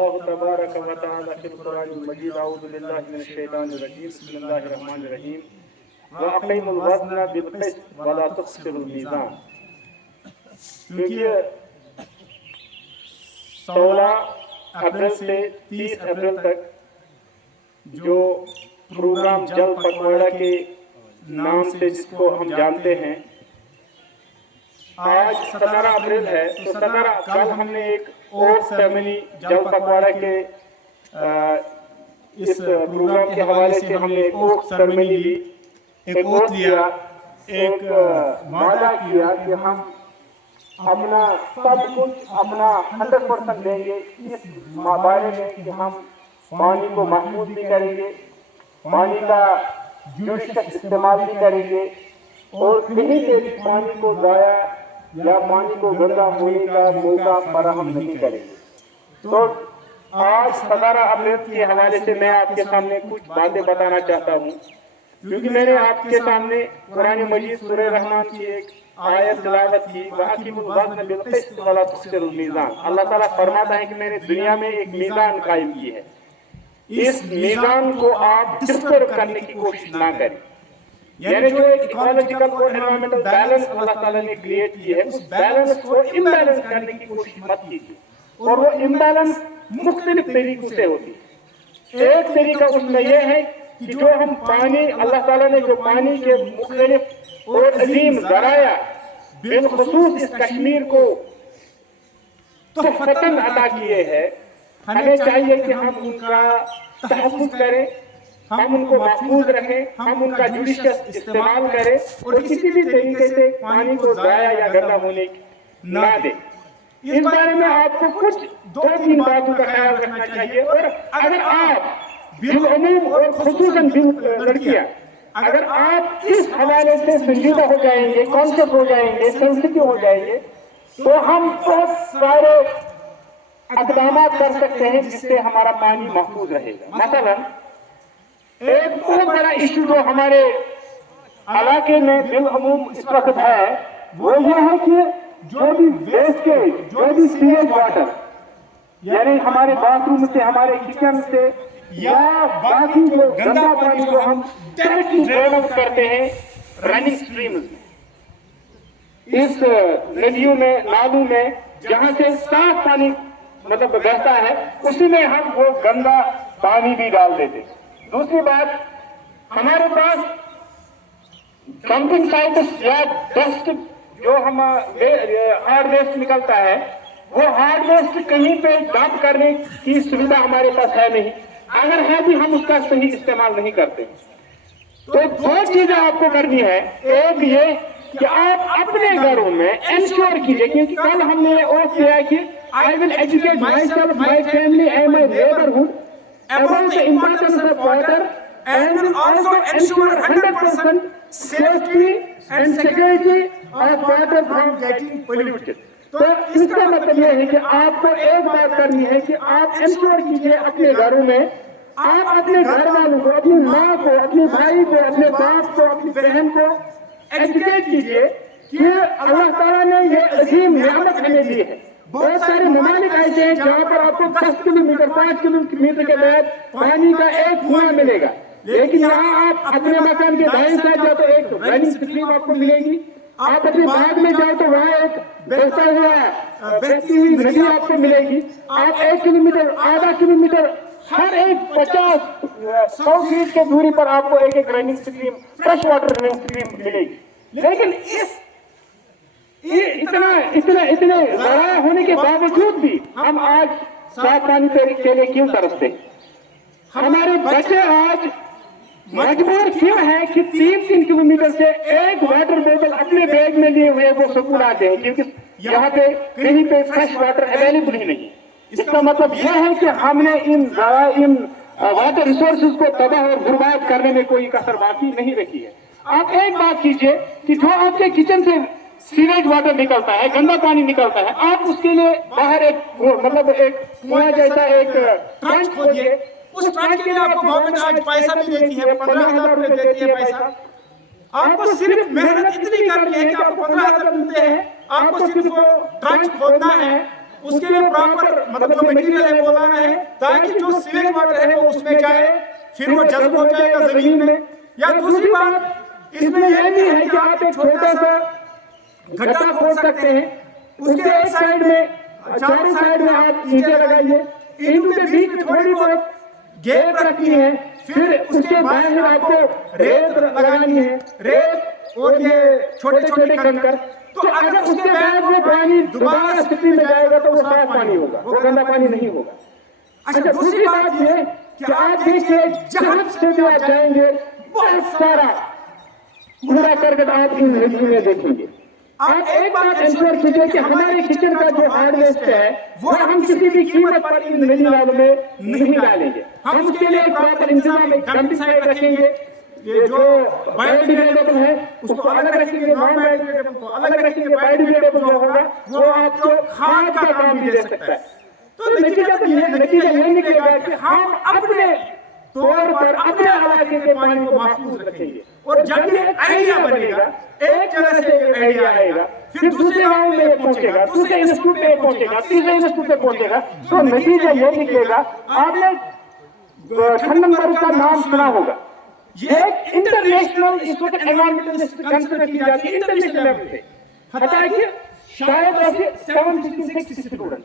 اللہ تبارک و تعالی فی القرآن المجید اعوذ باللہ من الشیطان الرجیم بسم اللہ الرحمن الرحیم وَأَقِیمُوا الْوَزْنَ بِالْقِسْطِ وَلَا تُخْسِرُوا الْمِیزَانَ. کیونکہ 16 اپریل سے 30 اپریل تک جو پروگرام جل پکواڑا کے نام سے جس کو ہم جانتے ہیں، آج 17 اپریل ہے تو 17 کل ہم نے ایک اوتھ سیرمنی جل پکواڑا کے اس پروگرام کے حوالے سے ہم نے ایک اوتھ سیرمنی لی، ایک اوتھ لیا، ایک وعدہ کیا کہ ہم اپنا سب کچھ اپنا 100% دیں گے اس بارے میں کہ ہم پانی کو محفوظ بھی کریں گے، پانی کا جوڈیشس استعمال بھی کریں گے اور کہیں سے بھی پانی کو ضائع یا پانی کو گندا ہونے کا موقع فراہم نہیں کریں گے. تو آج 17 اپریل کے حوالے سے میں آپ کے سامنے کچھ باتیں بتانا چاہتا ہوں، کیونکہ میں نے آپ کے سامنے قرآن مجید سورہ رحمان کی ایک آیت تلاوت کی وَأَقِیمُوا الْوَزْنَ بِالْقِسْطِ وَلَا تُخْسِرُوا الْمِیزَانَ. اللہ تعالیٰ فرماتا ہے کہ میں نے دنیا میں ایک میزان قائم کی ہے، اس میزان کو آپ ڈسٹرب کرنے کی کوشش نہ کریں. یعنی جو ایک ایکالوجیکل اور انوائرمنٹل بیلنس اللہ تعالیٰ نے کریٹ کی ہے، اس بیلنس کو امبیلنس کرنے کی کوشش مت کیجیے. اور وہ امبیلنس مختلف طریقوں سے ہوتی ہے. ایک طریقہ اس میں یہ ہے کہ جو ہم پانی اللہ تعالیٰ نے جو پانی کے مختلف اور عظیم ذرائع بالخصوص اس کشمیر کو تحفتاً عطا کیے ہیں، ہمیں چاہیے کہ ہم ان کا تحفظ کریں، ہم ان کو محفوظ رکھیں، ہم ان کا جوڈیشس استعمال کریں اور کسی بھی طریقے سے پانی کو ضائع یا گندا ہونے نہ دیں. اس بارے میں آپ کو کچھ 2-3 باتوں کا خیال رکھنا چاہیے. اور اگر آپ بالعموم اور خصوصاً لڑکیاں اگر آپ اس حوالے سے سنجیدہ ہو جائیں گے، کانشیس ہو جائیں گے، سینسٹیو ہو جائیں گے، تو ہم بہت سارے اقدامات کر سکتے ہیں جس سے ہمارا پانی محفوظ رہے گا. مثلا ایک بہت بڑا ایشو جو ہمارے علاقے میں بالعموم اس وقت ہے وہ یہ ہے کہ جو بھی ویسٹیج، جو بھی سیویج واٹر، یعنی ہمارے باتھ روم سے، ہمارے کچن سے یا باقی جو گندا پانی جو ہم ڈائریکٹلی ڈرین آؤٹ کرتے ہیں رننگ سٹریمز میں، اس ندیوں میں، نالوں میں جہاں سے صاف پانی مطلب بہتا ہے، اسی میں ہم وہ گندا پانی بھی ڈال دیتے. دوسری بات، ہمارے پاس ڈمپنگ سائٹس یا ڈسٹ جو ہم ہارڈ ویسٹ نکلتا ہے، وہ ہارڈ ویسٹ کہیں پہ ڈمپ کرنے کی سویدھا ہمارے پاس ہے نہیں. اگر ہے بھی ہم اس کا صحیح استعمال نہیں کرتے. تو 2 چیزیں آپ کو کرنی ہے. ایک یہ کہ آپ اپنے گھروں میں انشور کیجئے، کیونکہ کل ہم نے اوتھ کیا ہے کہ I will educate myself, my family and my neighborhood about the importance of water and will also ensure 100% safety and security of water from getting polluted. تو اس کا مطلب یہ ہے کہ آپ کو ایک بات کرنی ہے کہ آپ انشور کیجئے اپنے گھروں میں، آپ اپنے گھر والوں کو، اپنی ماں کو، اپنے بھائی کو، اپنے باپ کو، اپنی بہن کو ایجوکیٹ کیجئے کہ اللہ تعالیٰ نے یہ عظیم نعمت ہمیں دی ہے. بہت سارے ممالک ایسے ہیں جہاں پر آپ کو 10 کلومیٹر 5 کلومیٹر کے بعد پانی کا ایک کنواں ملے گا، لیکن یہاں آپ اپنے مکان کے دائیں سائڈ جاؤ تو ایک رننگ سٹریم آپ کو ملے گی. آپ اپنے باغ میں جاؤ تو وہاں ایک بہتی ہوئی ندی آپ کو ملے گی. آپ 1 کلومیٹر، آدھا کلومیٹر، ہر ایک 50-100 فیٹ کے دوری پر آپ کو ایک running stream, fresh water running stream ملے گی. لیکن اتنے ذرائع ہونے کے باوجود بھی ہم آج صاف پانی کے لیے کیوں ترستے ہیں؟ ہمارے بچے آج مجبور کیوں ہیں کہ 3 کلومیٹر سے ایک واٹر بوتل اپنے بیگ میں لیے ہوئے وہ سکول آتے ہیں، کیونکہ یہاں پہ کہیں پہ فریش واٹر اویلیبل ہی نہیں. اس کا مطلب یہ ہے کہ ہم نے ان واٹر ریسورسز کو تباہ اور برباد کرنے میں کوئی کسر باقی نہیں رکھی ہے. آپ ایک بات کیجئے کہ جو آپ کے کچن سے سیویج واٹر نکلتا ہے، گندا پانی نکلتا ہے، آپ اس کے لیے باہر ایک مطلب ایک کنواں جیسا ایک ٹرنک کھودیے. اس ٹرنک کے لیے آپ کو گورنمنٹ آج پیسہ بھی دیتی ہے، 15,000 روپے دیتی ہے پیسہ. آپ کو صرف محنت اتنی کرنی ہے کہ آپ کو 15,000 ملتے ہیں، آپ کو صرف وہ ٹرنک کھودنا ہے اس کے لیے پراپر مطلب جو مٹیریل ہے وہ لانا ہے تاکہ جو سیویج واٹر ہے وہ اس میں جائے، پھر وہ جذب ہو جائے گا زمین میں. یا دوسری بات اس میں یہ بھی ہے کہ آپ ایک چھوٹا سا گڈھا کھود سکتے ہیں، اس کے ایک سائڈ میں چاروں سائڈ میں آپ اینٹیں لگائیے، اینٹوں کے بیچ میں تھوڑی بہت گیپ رکھنی ہے، پھر اس کے باہر آپ کو ریت لگانی ہے، ریت اور یہ چھوٹے چھوٹے کنکر. تو اگر اس کے بعد وہ پانی دوبارہ سٹی میں جائے گا تو وہ صاف پانی ہوگا، وہ گندا پانی نہیں ہوگا. اچھا دوسری بات یہ کہ آپ دیکھیں جہاں سے بھی آپ جائیں گے بہت سارا کوڑا کرکٹ آپ ان ندیوں میں دیکھیں گے. آپ ایک بات انشور کیجئے کہ ہمارے کچن کا جو ہارڈ ویسٹ ہے وہ ہم کسی بھی قیمت پر ان ندی نالوں میں نہیں ڈالیں گے. ہم اس کے لیے پراپر انتظام ایک ڈمپنگ سائٹ رکھیں گے، یہ جو بایو ڈیگریڈیبل ہے اس کو الگ رکھیں گے، نان بایو ڈیگریڈیبل کو الگ رکھیں گے. بایو ڈیگریڈیبل جو ہوگا وہ آپ کو کھاد کا کام بھی دے سکتا ہے. تو نتیجہ یہ نکلے گا کہ ہم اپنے طور پر اپنے علاقے کے پانی کو محفوظ رکھیں گے. اور جب یہ آئیڈیا بنے گا، ایک جگہ سے آئیڈیا آئے گا، پھر دوسرے گاؤں میں پہنچے گا، دوسرے انسٹیٹیوٹ میں پہنچے گا، تیسرے انسٹیٹیوٹ میں پہنچے گا، تو نتیجہ یہ نکلے گا. آپ نے ٹھنڈن مرگ کا نام سنا ہوگا، یہ ایک انٹرنیشنل اس وقت انوائرمنٹل کنسیڈر کی جاتی ہے انٹرنیشنل لیول پہ. حتیٰ کہ شاید ایسے 766 اسٹوڈنٹ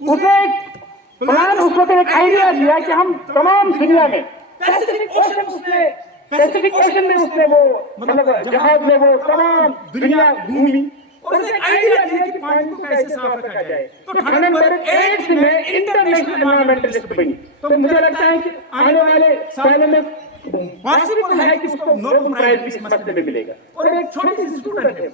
اس نے ایک پلان، اس وقت ایک آئیڈیا دیا کہ ہم تمام دنیا میں پیسیفک اوشن میں اس نے وہ مطلب جہاز میں وہ تمام دنیا گھومی اور اس نے آئیڈیا دیا کہ پانی کو کیسے صاف رکھا جائے. تو ٹھنڈن برگ ایک میں انٹرنیشنل انوائرمنٹلسٹ بنی. تو مجھے لگتا ہے کہ آنے والے سالوں میں پاسبل ہے کہ اس کو نوبل پرائز بھی اس مسئلے میں ملے گا. اور ایک چھوٹی سی اسٹوڈنٹ ہے،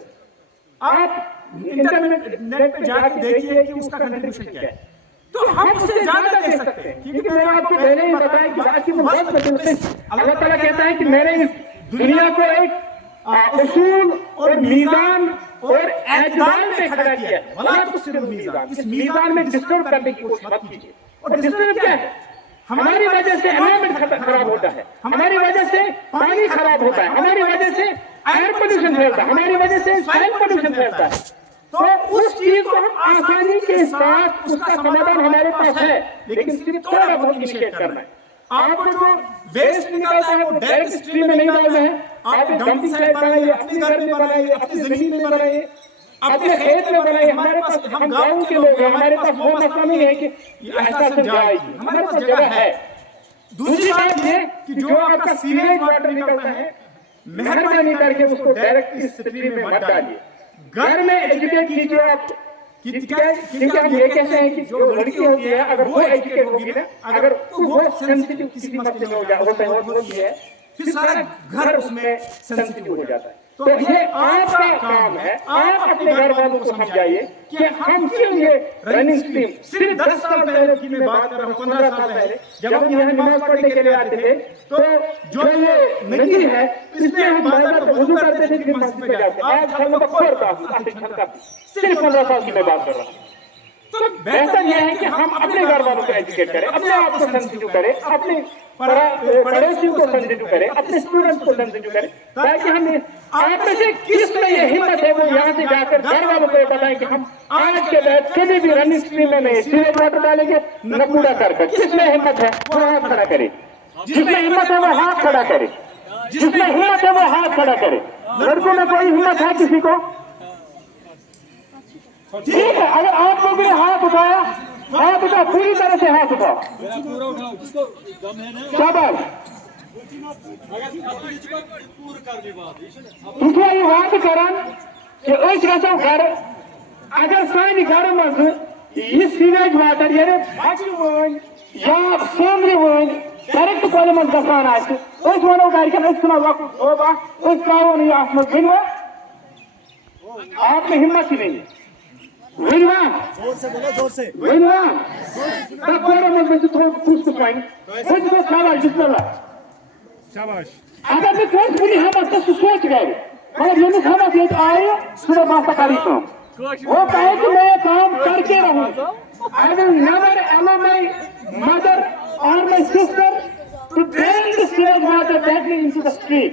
آپ انٹرنیٹ پہ جا کے دیکھیے کہ اس کا کنٹریبیوشن کیا ہے. تو ہم اس سے زیادہ دے سکتے ہیں، کیونکہ میں نے آپ کو پہلے ہی بتایا کہ آج کی بہت مجلس اللہ تعالیٰ کہتا ہے کہ میں نے اس دنیا کو ایک اصول اور میزان اور اعتدال میں کھڑا کیا ہے. وَلَا تُخْسِرُوا الْمِيزَانَ، اس میزان میں ڈسٹرب کرنے کی کوشش مت کیجیے. اور ڈسٹرب کیا ہے؟ ہماری وجہ سے انوائرمنٹ خراب ہوتا ہے، ہماری وجہ سے پانی خراب ہوتا ہے، ہماری وجہ سے ایئر پولوشن پھیلتا ہے، ہماری وجہ سے سوائل پولوشن پھیلتا ہے. تو اس چیز کو ہم آسانی کے ساتھ اس کا سمادھان ہمارے پاس ہے، لیکن صرف تھوڑا بہت انیشیٹ کرنا ہے. آپ کو جو ویسٹ نکلتا ہے وہ ڈائریکٹ اسٹریم میں نہیں ڈالنا ہے. آپ ایک ڈمپنگ سائٹ بنائیے، اپنے گھر میں بنائیے، اپنی زمین میں بنائیے، اپنے کھیت میں بنائیے. ہمارے پاس، ہم گاؤں کے لوگ ہیں، ہمارے پاس وہ مسئلہ نہیں ہے کہ ایسا سب جائے گی، ہمارے پاس جگہ ہے. دوسری بات یہ کہ جو آپ کا سیویج واٹر نکلتا ہے مہربانی کر کے اس کو ڈائریکٹ اس اسٹریم میں مت ڈالیے. گھر میں ایجوکیٹ کیجیے آپ، کیونکہ ہم یہ کہتے ہیں کہ جو لڑکی ہوتی ہے اگر وہ ایجوکیٹ ہوگی نا، اگر وہ سینسیٹیو کسی مسئلے میں ہوتا ہے پھر سارا گھر اس میں سینسیٹیو ہو جاتا ہے. تو یہ آپ کا کام ہے، آپ اپنے گھر والوں کو سمجھائیے کہ ہم کیوں یہ رننگ اسٹریم. صرف 10 سال پہلے کی میں بات کر رہا ہوں، 15 سال پہلے جب ہم یہاں نماز پڑھنے کے لیے آتے تھے تو جو یہ ندی ہے اس میں ہم بازار کو وضو کرتے تھے پھر مسجد میں جاتے. آج ہم لوگ صرف 15 سال کی میں بات کر رہا ہوں. تو بہتر یہ ہے کہ ہم اپنے گھر والوں کو ایجوکیٹ کریں، اپنے آپ کو سینسیٹیو کریں، اپنے پڑوسیوں کو سینسیٹیو کریں، اپنے اسٹوڈنٹس کو سینسیٹیو کریں، تاکہ ہم آپ میں سے کس میں یہ ہمت ہے وہ یہاں سے جا کر گھر والوں کو یہ بتائیں کہ ہم آج کے بعد کبھی بھی رننگ اسٹریم میں نہیں سیویج واٹر ڈالیں گے نہ کوڑا کرکٹ. کس میں ہمت ہے وہ ہاتھ کھڑا کرے، جس میں ہمت ہے وہ ہاتھ کھڑا کرے، جس میں ہمت ہے وہ ہاتھ کھڑا کرے. لڑکوں میں کوئی ہمت ہے کسی کو؟ ٹھیک ہے، اگر آپ لوگوں نے ہاتھ اٹھایا، ہاتھ اٹھا، پوری طرح سے ہاتھ اٹھا. شاباش. یہ بات کرن کہ اس گژھو گھر، اگر سانہِ گھرٕ منٛز یہ سیویج واٹر یعنی بچہِ وٲنۍ یا سیمرِ وٲنۍ ڈایریکٹ کۄلہِ منٛز گژھان آسہِ، أسۍ وَنو گرِکٮ۪ن أسۍ ژھٕنو لۄکُٹ دۄب اکھ، أسۍ ترٛاوو نہٕ یہِ اَتھ منٛز. ؤنوا؟ آپ میں ہمت ہی نہیں. ؤنوا؟ ؤنوا؟ تتھ بارے منٛز گژھِ تھوڑا پُش تہٕ وۄنۍ. أسۍ گژھو شاباش بسم اللہ. اگر نہٕ کٲنٛسہِ کُنہِ ہمت تہٕ سُہ سونٛچہِ گرِ، مگر ییٚمِس ہمت ییٚتہِ آیہِ سُہ دوٚپ بہٕ ہسا کَرٕ یہِ کٲم. وہ کہے کہ میں یہ کام کر کے رہوں. I will never allow my mother or my sister to drain the sewage water directly into the street.